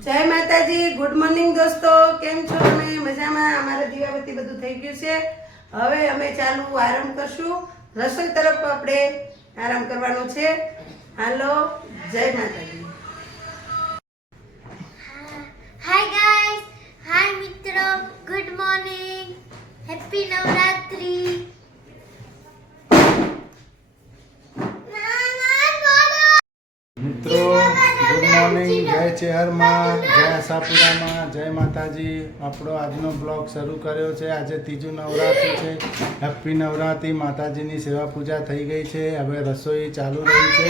જય માતાજી, good morning દોસ્તો, કેમ છો? અમે મજામાં. અમારે દીવાબત્તી બધું થઈ ગયું છે. હવે અમે ચાલુ આરામ કરશું. રસોઈ તરફ આપણે આરામ કરવાનો છે. હાલો, જય માતાજી. હાય ગાઈસ, હાય મિત્રો, ગુડ મોર્નિંગ, હેપી નવરાત્રી. મિત્રો ગુડ મોર્નિંગ, જય ચેહરમાં, જય આશાપુરામાં, જય માતાજી. આપણો આજનો બ્લોગ શરૂ કર્યો છે. આજે ત્રીજું નવરાત્રિ છે. હેપી નવરાત્રિ. માતાજીની સેવા પૂજા થઈ ગઈ છે. હવે રસોઈ ચાલુ રહી છે.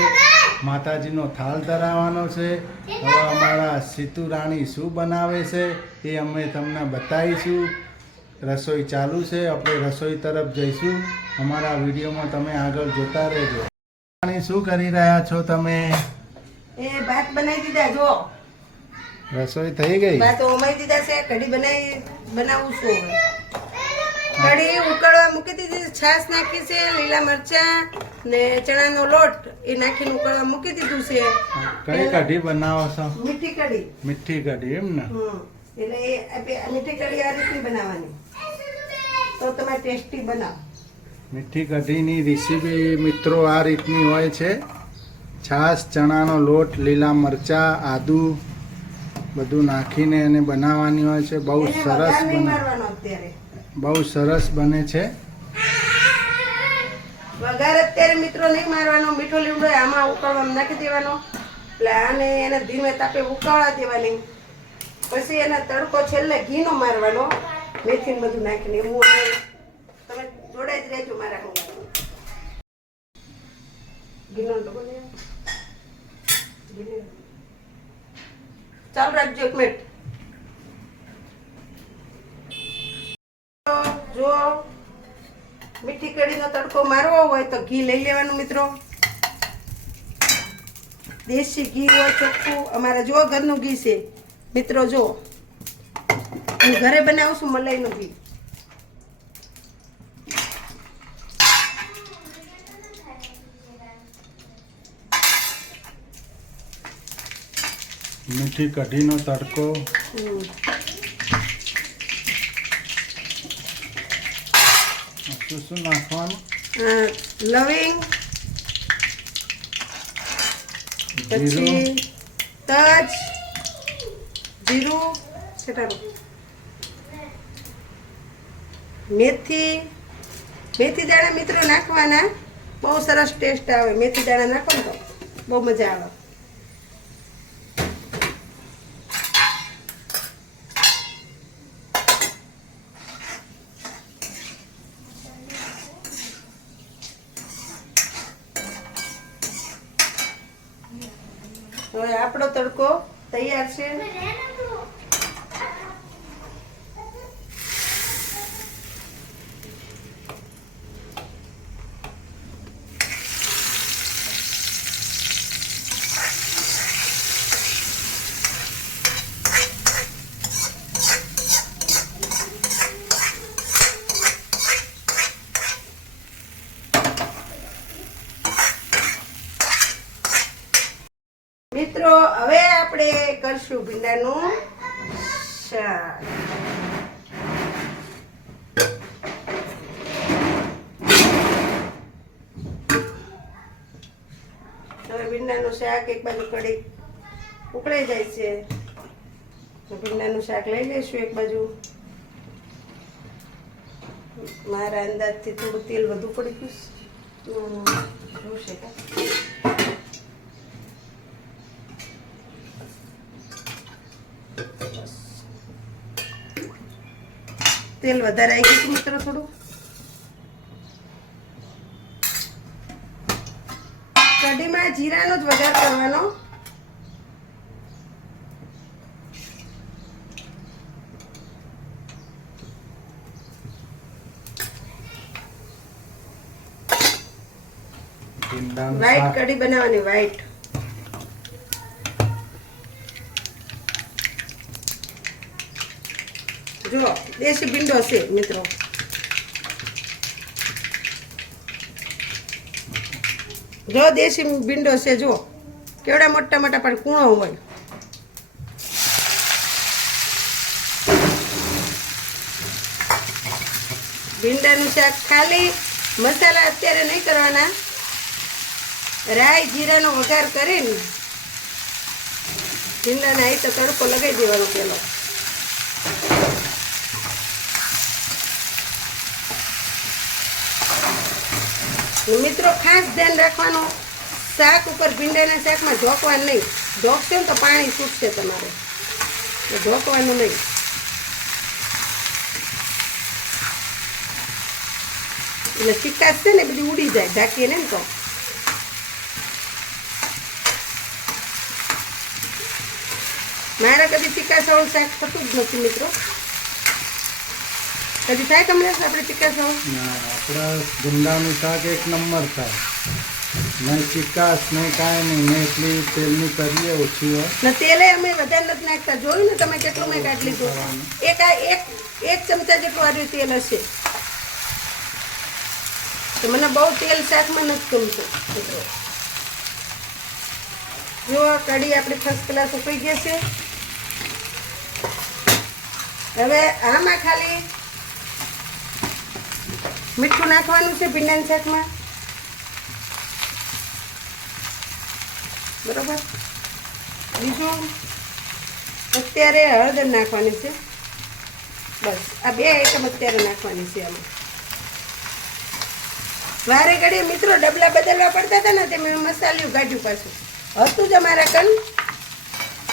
માતાજીનો થાળ ધરાવવાનો છે. હવે અમારા સીતુ રાણી શું બનાવે છે એ અમે તમને બતાવીશું. રસોઈ ચાલુ છે. આપણે રસોઈ તરફ જઈશું. અમારા વિડીયોમાં તમે આગળ જોતા રહેજો. શું કરી રહ્યા છો તમે? એ ભાત બનાવી દીધા. જો રસોઈ થઈ ગઈ. ભાત ઓમાઈ દીધા છે. કઢી બનાવું છું. કઢી ઉકળવા મૂકી દીધી. છાશ નાખી છે, લીલા મરચા ને ચણાનો લોટ એ નાખીને ઉકળવા મૂકી દીધું છે. કઈ કઢી બનાવો છો? મીઠી કઢી. મીઠી કઢી એમ ને? એટલે એ મીઠી કઢી આ રીતની બનાવવાની, તો તમે ટેસ્ટી બનાવો. મીઠી કઢીની રેસીપી મિત્રો આ રીતની હોય છે. છાશ, ચણાનો લોટ, લીલા મરચા, આદુ બધું નાખીને એને બનાવવાની હોય છે. બહુ એને સરસ વઘાર નહીં બને. મારવાનો અત્યારે. બહુ સરસ બને છે. વઘાર અત્યારે મિત્રો નહીં મારવાનો. મીઠો લીમડો આમાં ઉકળવામાં નાખી દેવાનો. એટલે આને એને ધીમે તાપે ઉકળવા દેવાની. પછી એના તડકો છેલ્લે ઘીનો મારવાનો, મેથી ને બધું નાખીને. એવું તમે જોડે જ રહેજો મારા ઘરમાં. ઘીનો ડબ્બો લઈ આવો. ઘી લઈ આવો. ચાલુ રાખજો એક મિનિટ. જો મીઠી કઢીનો તડકો મારવો હોય તો ઘી લઈ લેવાનું મિત્રો. દેશી ઘી હોય ચોખ્ખું. અમારે જો ઘરનું ઘી છે મિત્રો. જો હું ઘરે બનાવું છું મલાઈનું ઘી. મીઠી કઢીનો તડકો. શું નાખવાનું? લવિંગ, પછી જીરું, તજ, જીરું, છેટાનું મેથી. મેથી દાણા મિત્રો નાખવાના. બહુ સરસ ટેસ્ટ આવે. મેથી દાણા નાખો ને તો બહુ મજા આવે. હવે આપણો તડકો તૈયાર છે. મિત્રો હવે આપણે કરશું ભીંડાનું શાક. હવે ભીંડાનું શાક એક બાજુ કઢી ઉકળાઈ જાય છે. ભીંડાનું શાક લઈ લઈશું એક બાજુ. મારા અંદાજથી થોડું તેલ વધુ પડી ગયું જોશે કા. તેલ વધારે આવી ગયું મિત્રો. થોડું કઢીમાં જીરાનો જ વઘાર કરવાનો. વ્હાઈટ કઢી બનાવવાની. વ્હાઈટ જો દેશી ભીંડો છે મિત્રો. જો દેશી ભીંડો છે. જો કેવડા મોટા મોટા પણ કૂણો હોય. ભીંડાનું શાક ખાલી મસાલા અત્યારે નહીં કરવાના, રાઈ જીરાનો વઘાર કરીને ભીંડાને આવી તો તડકો લગાવી દેવાનો પેલો. મિત્રો ખાસ ધ્યાન રાખવાનું, શાક ઉપર ભીંડાના શાકમાં ઢોકવાનું નહીં. ઢોકશે ને તો પાણી છૂટશે તમારે, તો ઢોકવાનું નહીં. એટલે ચિકાસ છે ને બધી ઉડી જાય ઢાંકીએ ને તો. મારા કદી ચિકાસવાળું શાક થતું જ નથી મિત્રો. કદી થાય તમને આપણે ચિકાસવાળું? આપણા ભીંડાનું શાક એક નંબર થાય, નહીં ચિકાસ નહીં કાંઈ નહીં, ને એટલી તેલની કરીએ ઓછી હોય ને. તેલે અમે વધારે નથી નાખતા, જોયું ને તમે કેટલું મેં કાઢી લીધું. એક ચમચા જેટલું આવ્યું તેલ હશે. તો મને બહુ તેલ શાકમાં નથી ગમતું મિત્રો. જો કઢી આપણી ફર્સ્ટ ક્લાસ ઉકળી ગઈ છે. હવે આમાં ખાલી મીઠું નાખવાનું છે ભીંડાના શાકમાં, બરોબર. બીજું અત્યારે હળદર નાખવાની છે. બસ આ બે આઈટમ અત્યારે નાખવાની છે આમાં. વારે ઘડીએ મિત્રો ડબલા બદલવા પડતા હતા ને, તે મેં મસાલિયું કાઢ્યું પાછું. હતું જ અમારા કન,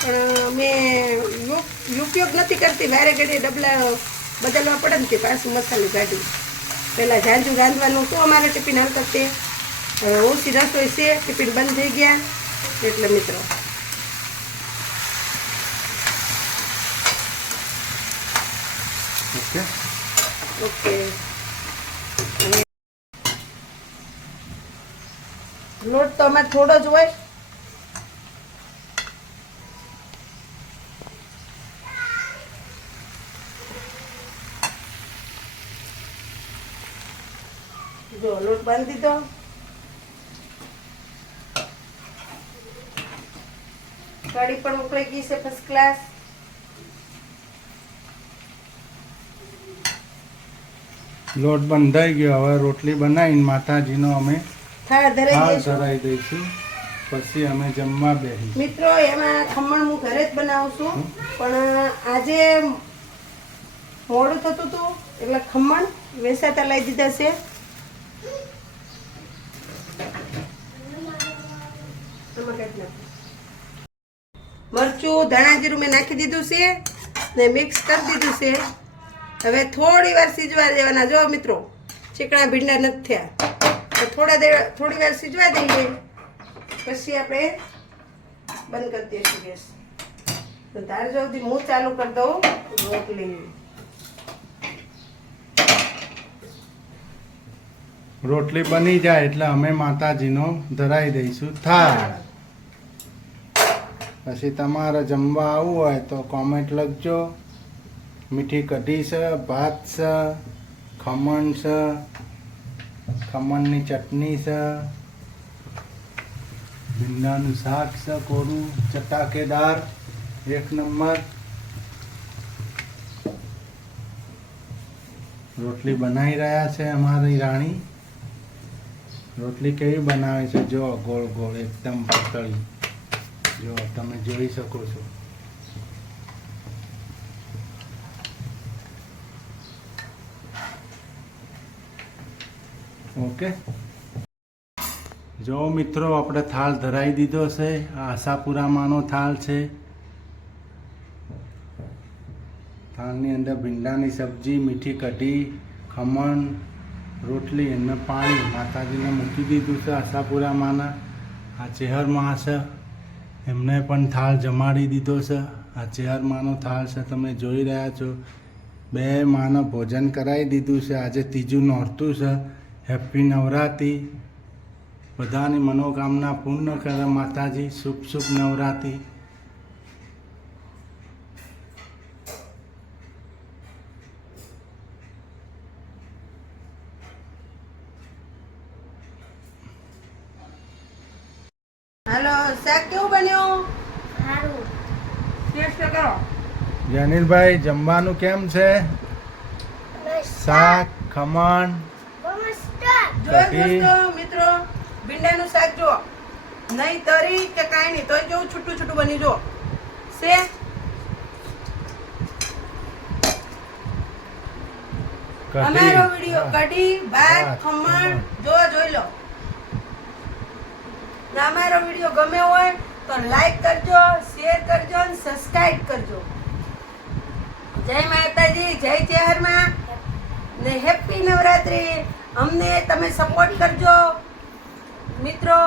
પણ મેં ઉપયોગ નથી કરતી. વારે ઘડીએ ડબલા બદલવા પડે ને તે પાછું મસાલું કાઢ્યું. પહેલાં ઝાંઝું રાંધવાનું હતું અમારે, ટિફિન હાલતા તે. હવે ઓછી રસોઈ છે, ટિફિન બંધ થઈ ગયા એટલે મિત્રો. ઓકે ઓકે, લોટ તો અમારે થોડો જ હોય. જો લોટ બાંધી દીધો. કઢી પણ ઉકળી ગઈ છે ફર્સ્ટ ક્લાસ. લોટ બંધાઈ ગયો. હવે રોટલી બનાવીને માતાજીનો અમે થાળ ધરાઈ દઈશું. ધરાઈ દઈશું, પછી અમે જમવા બેસી. મિત્રો એમાં ખમણ હું ઘરે જ બનાવું છું, પણ આજે મોડું થતું હતું એટલે ખમણ વેચાતા લઈ દીધા છે. મરચું ધાણા જીરું મેં નાખી દીધું છે ને મિક્સ કરી દીધું છે. હવે થોડી વાર સીજવા દેવાના. જો મિત્રો ચીકણા ભીંડા નથી થયા, તો થોડી વાર સીજવા દઈએ, પછી આપણે બંધ કરી દઈશું ગેસ. તો તાર સુધી હું ચાલુ કરી દઉં રોટલી. રોટલી બની જાય એટલે અમે માતાજીનો ધરાઈ દઈશું થાળ. પછી તમારે જમવા આવવું હોય તો કોમેન્ટ લખજો. મીઠી કઢી છે, ભાત છે, ખમણ છે, ખમણની ચટણી છે, ભીંડાનું શાક છે, કોરું ચટાકેદાર એક નંબર. રોટલી બનાવી રહ્યા છે અમારી રાણી. રોટલી કેવી બનાવે છે જો, ગોળ ગોળ એકદમ પતળી. જો તમે જોઈ શકો છો. ઓકે, જો મિત્રો આપણે થાળ ધરાઈ દીધો છે. આ આશાપુરામાંનો થાળ છે. થાળની અંદર ભીંડાની સબ્જી, મીઠી કઢી, ખમણ, રોટલી અને પાણી માતાજીને મૂકી દીધું છે. આશાપુરામાંના આ ચેહરમાં છે, એમને પણ થાળ જમાડી દીધો છે. આ ચેહરમાંનો થાળ છે, તમે જોઈ રહ્યા છો. બે માનો ભોજન કરાવી દીધું છે. આજે ત્રીજું નોરતું છે. હેપી નવરાત્રિ. બધાની મનોકામના પૂર્ણ કરે માતાજી. શુભ શુભ નવરાત્રિ. હાલો, શાક કેવું બન્યું? સારું. ટેસ્ટ કરો. જનીલભાઈ જમવાનું કેમ છે? બસ શાક ખમણ જો કઢી. દોસ્તો મિત્રો ભીંડાનું શાક જો નહીં તરી કે કાંઈ નહીં તોય જેવું છૂટું છૂટું બની જો છે અમારો વિડિયો કઢી ભાત ખમણ જોઈ લો ને અમારો વિડિયો ગમે હોય તો લાઈક કરજો શેર કરજો અને સબસ્ક્રાઇબ કરજો જય માતાજી જય ચેહરમાં ને હેપી નવરાત્રી અમને તમે સપોર્ટ કરજો મિત્રો